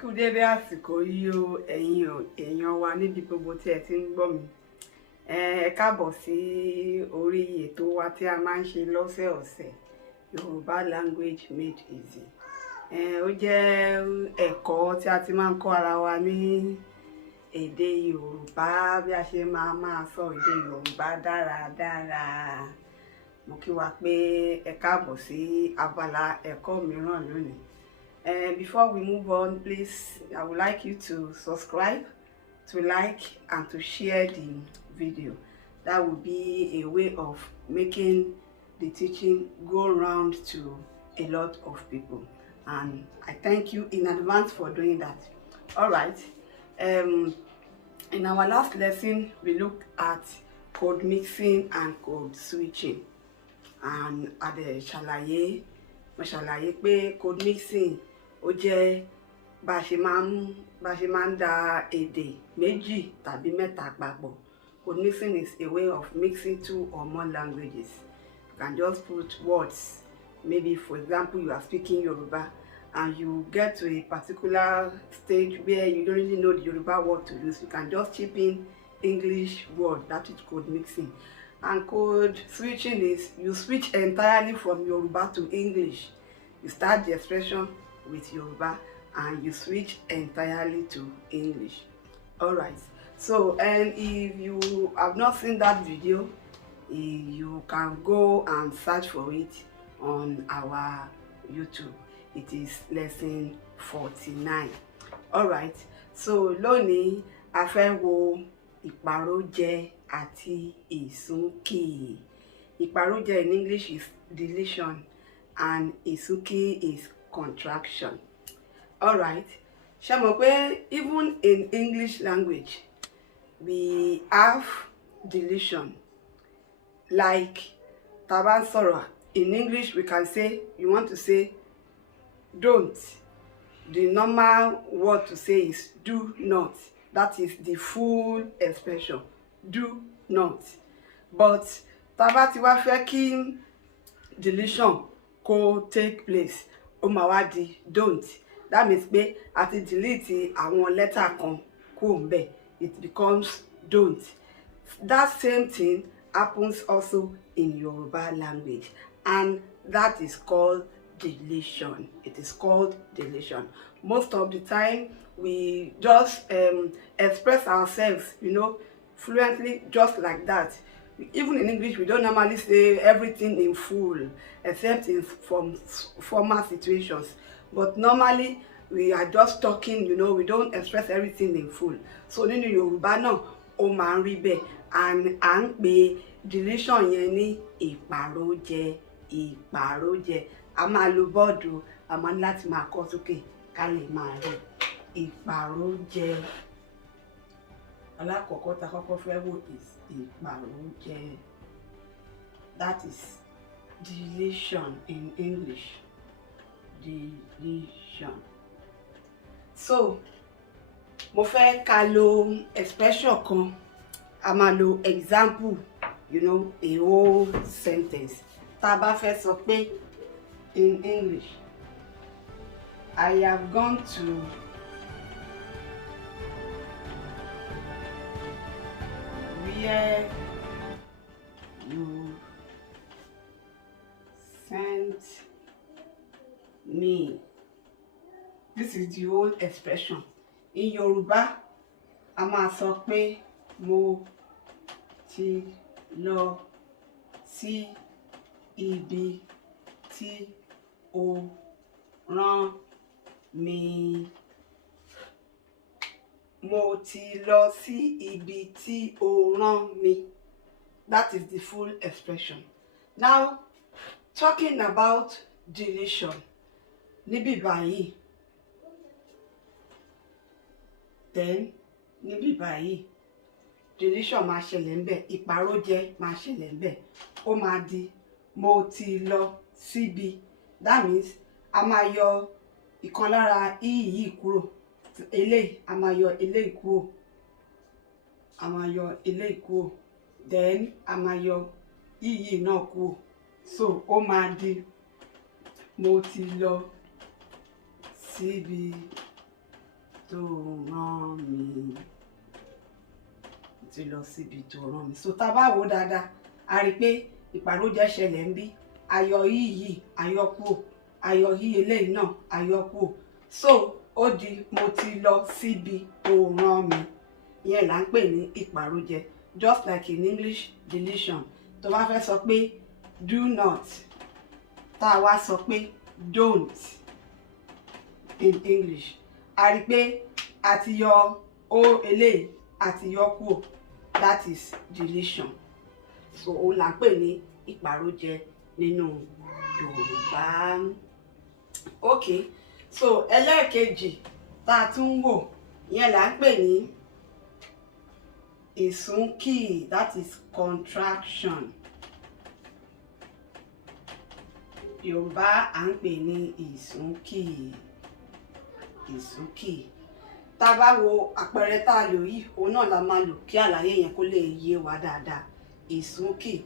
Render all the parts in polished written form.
kú dédé àsìkò yìí o ẹ̀yin èèyàn wa níbi gbogbo tí ẹ ti ń gbọ́ mi. Ẹ káàbọ̀ sí orí ètò wa tí a máa ń ṣe lọ́sẹ̀ọ̀sẹ̀, Yorùbá Language Made Easy. Ó jẹ́ ẹ̀kọ́ tí a ti máa ń kọ́ ara wa ní èdè Yorùbá, bí a ṣe máa sọ èdè Yorùbá dáradára. Mo kí wa pé ẹ káàbọ̀ sí abala ẹ̀kọ́ mìíràn lónìí. Before we move on, please, I would like you to subscribe, to like, and to share the video. That will be a way of making the teaching go around to a lot of people. And I thank you in advance for doing that. All right. In our last lesson, we looked at code mixing and code switching. And at the ṣàlàyé pé code mixing ó jẹ́ bá ṣe máa ń da èdè méjì tàbí mẹ́ta papọ̀. Code mixing is a way of mixing two or more languages. You can just put words. Maybe, for example, you are speaking Yoruba and you get to a particular stage where you don't really know the Yoruba word to use. You can just chip in English word. That is code mixing. And code switching is you switch entirely from Yoruba to English. You start the expression with Yoruba and you switch entirely to English. All right. So, and if you have not seen that video, you can go and search for it on our YouTube. It is lesson 49. All right. So, lónìí a fẹ́ wo Iparoje àti Isunki. Iparoje in English is deletion and Isunki is contraction. All right. Ṣé mọ̀ pé even in English language we have deletion. Like tá bá ń sọ̀rọ̀ in English, we can say, you want to say don't. The normal word to say is do not. That is the full expression. Do not. But tá bá ti wá fẹ́ kí deletion kó take place, ó máa wá di don't. That means pé a ti delete àwọn letter kan kúrò ńbẹ̀. It becomes don't. That same thing happens also in Yoruba language, and that is called deletion. It is called deletion. Most of the time we just express ourselves, fluently, just like that. Even in English, we don't normally say everything in full, except in formal situations. But normally, we are just talking, we don't express everything in full. So, nínú Yorùbá náà, ó máa ń rí bẹ́ẹ̀. And à ń pè deletion yẹn ní Iparoje. Iparoje. A máa lo bọ́ọ̀dù, a máa ní láti máa kọ sókè ká lè máa rí. Iparoje. Alákọ̀ọ́kọ́ tá kọ́kọ́ fẹ́ wò is Iparoje. That is deletion in English. Deletion. So, mo fẹ́ ká lo expression kan. A máa lo example, a whole sentence. Tá bá fẹ́ sọ pé in English, I have gone to where you sent me. This is the whole expression. In Yoruba, a máa sọ pé mo ti lọ sí ibi tí o rán mi. Mo ti lọ sí ibi tí o rán mi. That is the full expression. Now, talking about deletion, níbí báyìí. Then, níbí báyìí, deletion máa ṣẹlẹ̀ ńbẹ̀, Iparoje máa ṣẹlẹ̀ ńbẹ̀. Ó máa di mo ti lọ síbi. That means a máa yọ ìkan lára yìí kúrò. Eléyìí, a máa yọ eléyìí kúrò. A máa yọ eléyìí kúrò. Then, a máa yọ yìí náà kúrò. So, ó máa di mo ti lọ síbi tó rán mi. Ti lọ síbi tó rán mi. So tá bá wò dáadáa, a rí pé ìpàrójẹ ṣẹlẹ̀ ń bí. Ayọ̀ yìí ayọ̀ kúrò, ayọ̀ yìí eléyìí náà ayọ̀ kúrò. So ó di mo ti lọ síbi tó rán mi. Ìyẹn là ń pè ní ìpàrójẹ. Just like in English deletion. Tó bá fẹ́ sọ pé do not, tá wá sọ pé don't in English. A rí pé a ti yọ o eléyìí àti yọ kúrò. That is deletion. So ó là ń pè ní ìpàrójẹ nínú Yorùbá. Okay, so ẹlẹ́ẹ̀kejì tá a tún wò, ìyẹn là ń pè ní Isunki, that is contraction. Yorùbá à ń pè ní Isunki. Isunki. Tá bá wo àpẹẹrẹ tá lò yìí, òun náà la máa lò kí àlàyé yẹn kó lè yé wa dáadáa. Isunki.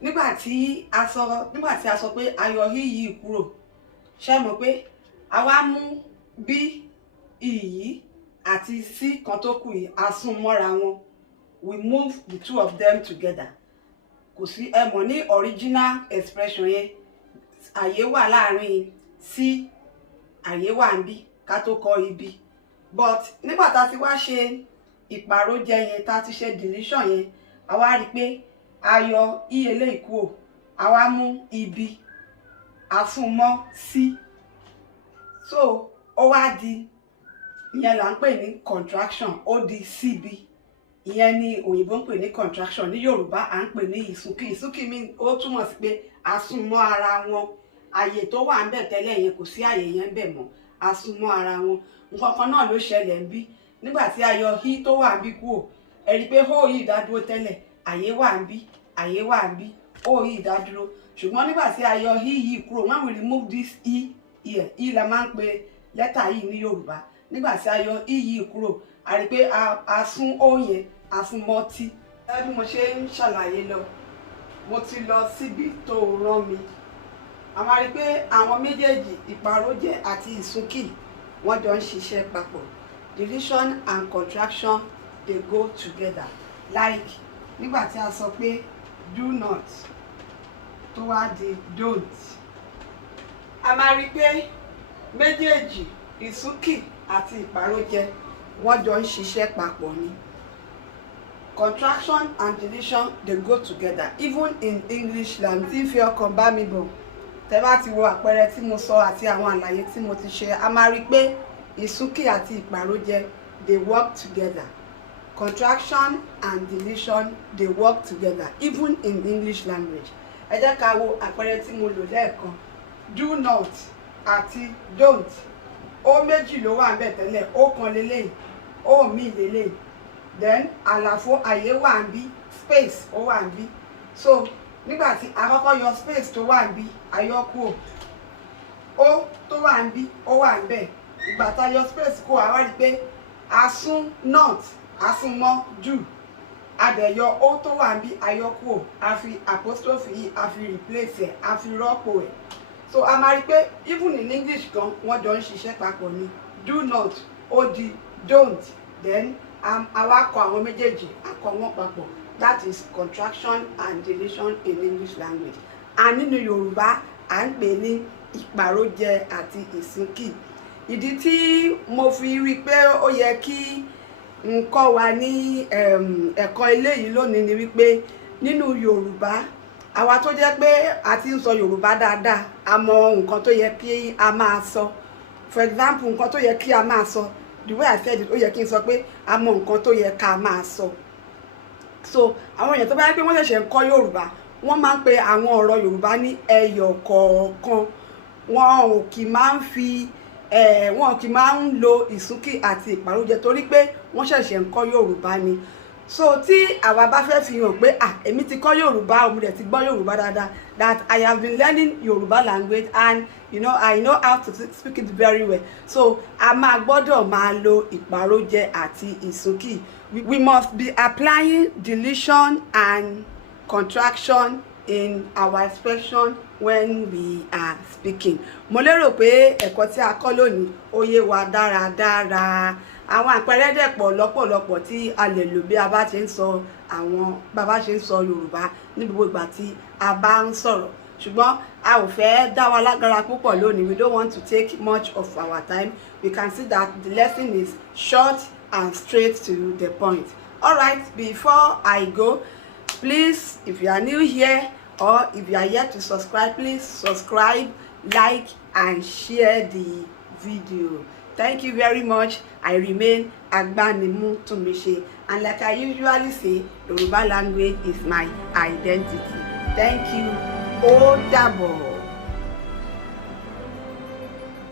Nígbà tí a sọ pé ayọ̀ yìí kúrò, ṣé mọ̀ pé a wá mú bí iyì àti sí kan tó kù yìí a sún mọ́ra wọn. We move the two of them together. Kò sí ẹ mọ̀ ní original expression yẹn, àyè wà láàrin sí, àyè wà níbí ká tó kọ ibi. But nígbà tá ti wá ṣe ìpàrójẹ yẹn, tá ti ṣe deletion yẹn, a wá rí pé ayọ̀ eléyìí kúrò, a wá mú ibi a sún mọ́ sí. So ó wá di, ìyẹn là ń pè ní contraction, ó di síbi. Ìyẹn ni òyìnbó ń pè ní contraction, ní Yorùbá à ń pè ní ìsúnkì. Ìsúnkì mi ó túmọ̀ sí pé a sún mọ́ ara wọn. Àyè tó wà ńbẹ̀ tẹ́lẹ̀ yẹn kò sí àyè yẹn ńbẹ̀ mọ́, a sún mọ́ ara wọn. Nǹkan kan náà ló ṣẹlẹ̀ ń bí. Nígbà tí ayọ̀ hí tó wà ń bí kúrò, ẹ rí pé hó yìí dádúró tẹ́lẹ̀, àyè wà ń bí, àyè wà ń bí, hó yìí dádúró. Ṣùgbọ́n nígbà tí ayọ̀ hí yìí kúrò, when we remove this e here, e la máa ń pe lẹ́tà yìí ní Yorùbá. Nígbà tí ayọ̀ e yìí kúrò, a rí pé a sún ó yẹn, a sún mọ́ tí. Bí mo ṣe ń ṣàlàyé lọ, mo ti lọ síbi tó rán mi. A máa rí pé àwọn méjèèjì, ìpàrójẹ àti ìsúnkì, wọ́n jọ ń ṣiṣẹ́ papọ̀. Deletion and contraction, they go together. Like nígbà tí a sọ pé do not tó wá di don't. A máa rí pé méjèèjì, ìsúnkì àti ìpàrójẹ, wọ́n jọ ń ṣiṣẹ́ papọ̀ ni. Contraction and deletion, they go together. Even in English language, if you come bá mi bọ̀, tẹ́ bá ti wo àpẹẹrẹ tí mo sọ àti àwọn àlàyé tí mo ti ṣe, a máa rí pé ìsúnkì àti ìpàrójẹ, they work together. Contraction and deletion, they work together, even in English language. Ẹ jẹ́ ká wo àpẹẹrẹ tí mo lò lẹ́ẹ̀kan. Do not àti don't. Ó méjì ló wà ńbẹ̀ tẹ́lẹ̀, ó kan lélẹ́yìn, ó mí lélẹ́yìn. Then àlàfo àyè wà ń bí, space ó wà ń bí. So nígbà tí a kọ́kọ́ yọ space tó wà ń bí, a yọ kúrò. Ó tó wà ń bí, ó wà ń bẹ̀. Ìgbà tá yọ space kúrò, a wá rí pé a sún not, a sún mọ́ do. A dẹ̀ yọ ó tó wà ń bí, a yọ kúrò. A fi apostrophe yìí, a fi replace ẹ̀, a fi rọ́pò ẹ̀. So a máa rí pé even in English gan, wọ́n jọ ń ṣiṣẹ́ papọ̀ ni. Do not, ó di don't. Then àwa kọ àwọn méjèèjì, a kọ wọ́n papọ̀. That is contraction and deletion in English language. And nínú Yorùbá, à ń pè ní ìpàrójẹ àti ìsúnkì. Ìdí tí mo fi rí pé ó yẹ kí n kọ́ wa ní ẹ̀kọ́ eléyìí lónìí ni wípé nínú Yorùbá, àwa tó jẹ́ pé a ti ń sọ Yorùbá dáadáa, a mọ nǹkan tó yẹ kí a máa sọ. For example, nǹkan tó yẹ kí a máa sọ, the way I said it, ó yẹ kí n sọ pé a mọ nǹkan tó yẹ ká máa sọ. So àwọn èèyàn tó bá yẹ pé wọ́n ṣẹ̀ṣẹ̀ ń kọ́ Yorùbá, wọ́n máa ń pe àwọn ọ̀rọ̀ Yorùbá ní ẹyọ kọ̀ọ̀kan. Wọn kì máa ń lo ìsúnkì àti ìpàrójẹ torí pé wọ́n ṣẹ̀ṣẹ̀ ń kọ́ Yorùbá ni. So tí àwa bá fẹ́ fi hàn pé èmi ti kọ́ Yorùbá, mo dẹ̀ ti gbọ́ Yorùbá dáadáa, that I have been learning Yorùbá language and I know how to speak it very well. So a máa gbọ́dọ̀ máa lo ìpàrójẹ àti ìsúnkì. We must be applying deletion and contraction in our expression when we are speaking. Mo lérò pé ẹ̀kọ́ tí a kọ́ lónìí ó yé wa dáradára. àwọn àpẹẹrẹ dẹ̀ pọ̀ lọ́pọ̀lọpọ̀ tí a lè lò bí a bá ṣe ń sọ Yorùbá ní gbogbo ìgbà tí a bá ń sọ̀rọ̀. Ṣùgbọ́n a ò fẹ́ dá wa lágara púpọ̀ lónìí. We don't want to take much of our time. We can see that the lesson is short and straight to the point. All right, before I go, please, if you are new here or if you are yet to subscribe, please subscribe, like, and share the video. Thank you very much. I remain Agbanimu Tumise, and like I usually say, Yoruba language is my identity. Thank you. Ó dàbọ̀.